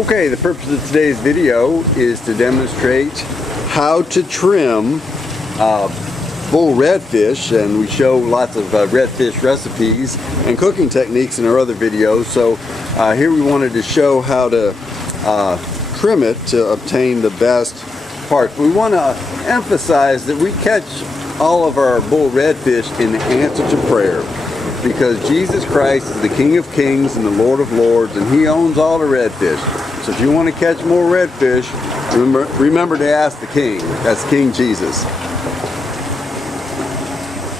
Okay, the purpose of today's video is to demonstrate how to trim bull redfish, and we show lots of redfish recipes and cooking techniques in our other videos. So here we wanted to show how to trim it to obtain the best parts. We want to emphasize that we catch all of our bull redfish in answer to prayer, because Jesus Christ is the King of Kings and the Lord of Lords, and He owns all the redfish. So if you want to catch more redfish, remember to ask the King. That's King Jesus.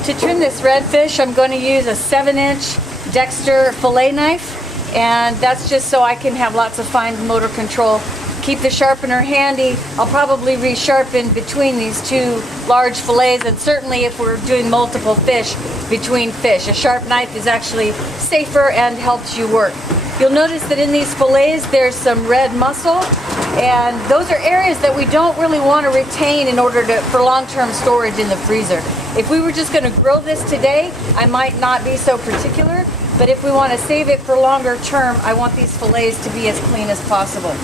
To trim this redfish, I'm going to use a 7-inch Dexter fillet knife, and that's just so I can have lots of fine motor control. Keep the sharpener handy. I'll probably resharpen between these two large fillets, and certainly if we're doing multiple fish, between fish. A sharp knife is actually safer and helps you work. You'll notice that in these fillets there's some red muscle, and those are areas that we don't really want to retain in order for long-term storage in the freezer. If we were just going to grill this today, I might not be so particular, but if we want to save it for longer term, I want these fillets to be as clean as possible.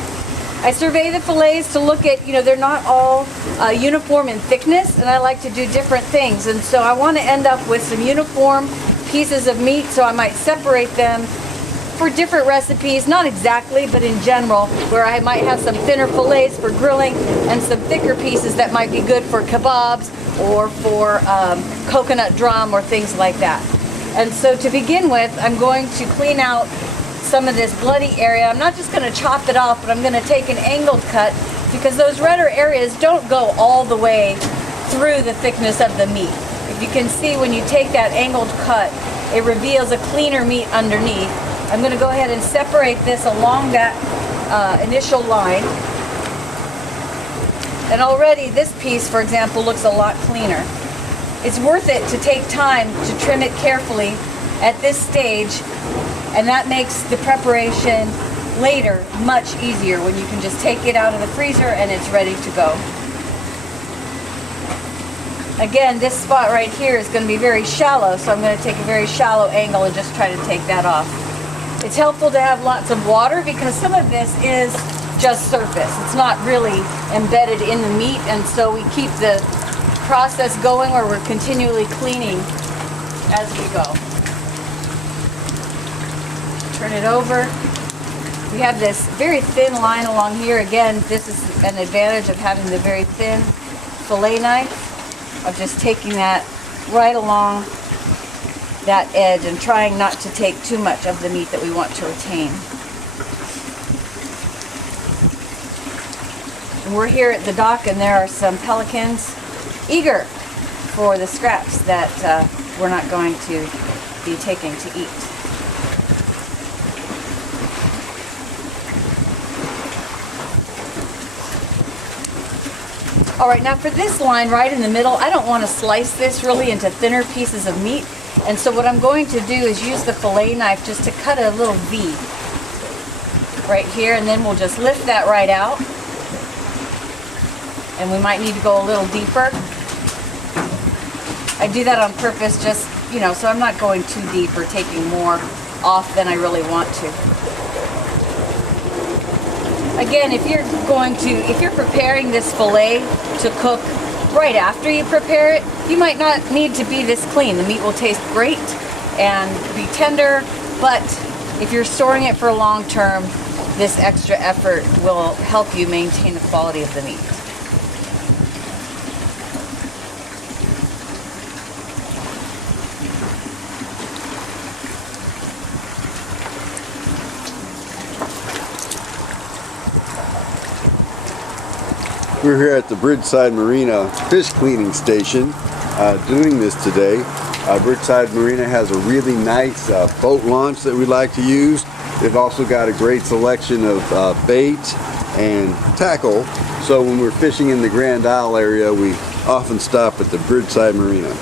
I survey the fillets to look at, they're not all uniform in thickness, and I like to do different things, and so I want to end up with some uniform pieces of meat, so I might separate them for different recipes, not exactly, but in general, where I might have some thinner fillets for grilling and some thicker pieces that might be good for kebabs or for coconut drum or things like that. And so to begin with, I'm going to clean out some of this bloody area. I'm not just going to chop it off, but I'm going to take an angled cut, because those redder areas don't go all the way through the thickness of the meat. If you can see, when you take that angled cut, it reveals a cleaner meat underneath. I'm going to go ahead and separate this along that initial line. And already this piece, for example, looks a lot cleaner. It's worth it to take time to trim it carefully at this stage, and that makes the preparation later much easier when you can just take it out of the freezer and it's ready to go. Again, this spot right here is going to be very shallow, so I'm going to take a very shallow angle and just try to take that off. It's helpful to have lots of water, because some of this is just surface. It's not really embedded in the meat, and so we keep the process going where we're continually cleaning as we go. Turn it over. We have this very thin line along here. Again, this is an advantage of having the very thin fillet knife, of just taking that right along that edge and trying not to take too much of the meat that we want to retain. And we're here at the dock, and there are some pelicans eager for the scraps that we're not going to be taking to eat. All right, now for this line right in the middle, I don't want to slice this really into thinner pieces of meat. And so what I'm going to do is use the fillet knife just to cut a little V right here, and then we'll just lift that right out. And we might need to go a little deeper. I do that on purpose, just, so I'm not going too deep or taking more off than I really want to. Again, if you're preparing this fillet to cook right after you prepare it, you might not need to be this clean. The meat will taste great and be tender, but if you're storing it for long term, this extra effort will help you maintain the quality of the meat. We're here at the Bridgeside Marina fish cleaning station doing this today. Bridgeside Marina has a really nice boat launch that we like to use. They've also got a great selection of bait and tackle. So when we're fishing in the Grand Isle area, we often stop at the Bridgeside Marina.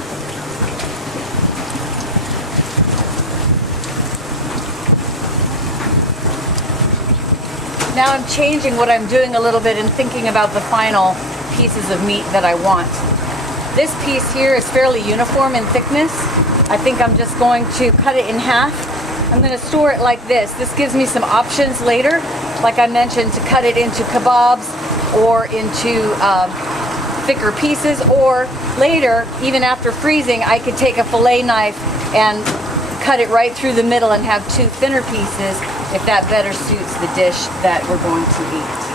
Now I'm changing what I'm doing a little bit and thinking about the final pieces of meat that I want. This piece here is fairly uniform in thickness. I think I'm just going to cut it in half. I'm going to store it like this. This gives me some options later like I mentioned, to cut it into kebabs or into thicker pieces, or later, even after freezing, I could take a fillet knife and cut it right through the middle and have two thinner pieces if that better suits the dish that we're going to eat.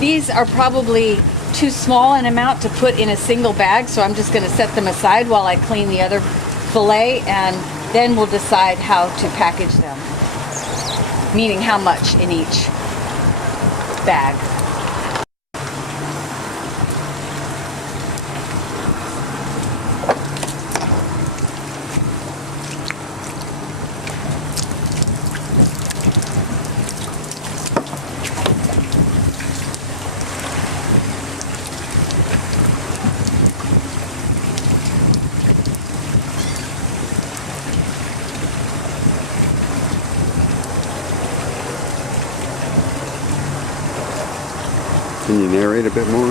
These are probably too small an amount to put in a single bag, so I'm just going to set them aside while I clean the other fillet, and then we'll decide how to package them, meaning how much in each bag. Can you narrate a bit more?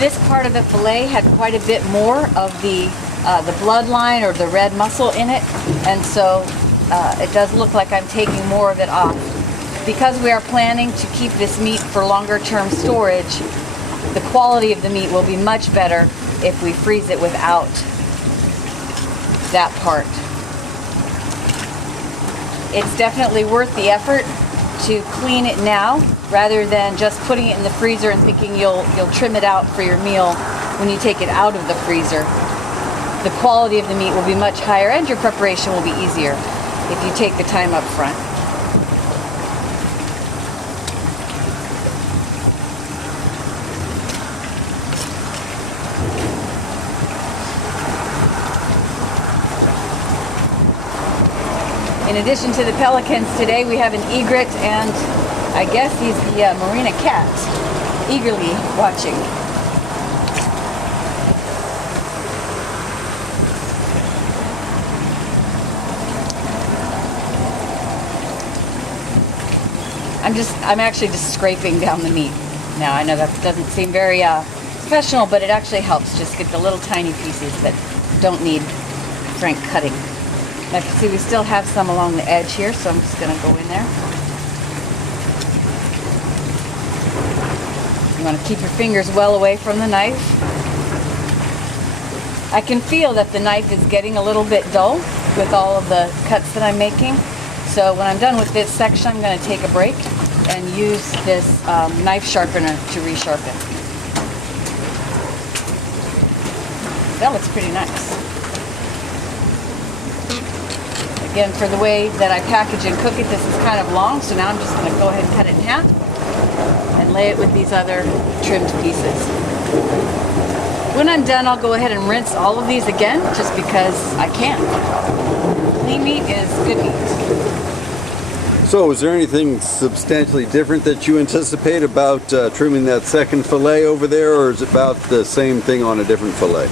This part of the fillet had quite a bit more of the bloodline or the red muscle in it, and so it does look like I'm taking more of it off. Because we are planning to keep this meat for longer term storage, the quality of the meat will be much better if we freeze it without that part. It's definitely worth the effort to clean it now rather than just putting it in the freezer and thinking you'll trim it out for your meal when you take it out of the freezer. The quality of the meat will be much higher and your preparation will be easier if you take the time up front. In addition to the pelicans today, we have an egret, and I guess he's the marina cat, eagerly watching. I'm actually just scraping down the meat. Now, I know that doesn't seem very professional, but it actually helps. Just get the little tiny pieces that don't need frank cutting. Now, you can see we still have some along the edge here, so I'm just going to go in there. You want to keep your fingers well away from the knife. I can feel that the knife is getting a little bit dull with all of the cuts that I'm making. So when I'm done with this section, I'm going to take a break and use this knife sharpener to resharpen. That looks pretty nice. Again, for the way that I package and cook it, this is kind of long, so now I'm just going to go ahead and cut it in half and lay it with these other trimmed pieces. When I'm done, I'll go ahead and rinse all of these again, just because I can. Clean meat is good meat. So, is there anything substantially different that you anticipate about trimming that second fillet over there, or is it about the same thing on a different fillet?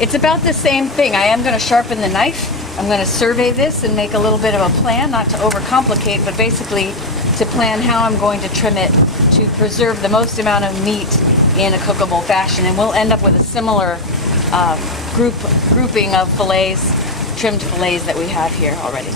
It's about the same thing. I am going to sharpen the knife. I'm going to survey this and make a little bit of a plan, not to overcomplicate, but basically to plan how I'm going to trim it to preserve the most amount of meat in a cookable fashion. And we'll end up with a similar grouping of fillets, trimmed fillets that we have here already.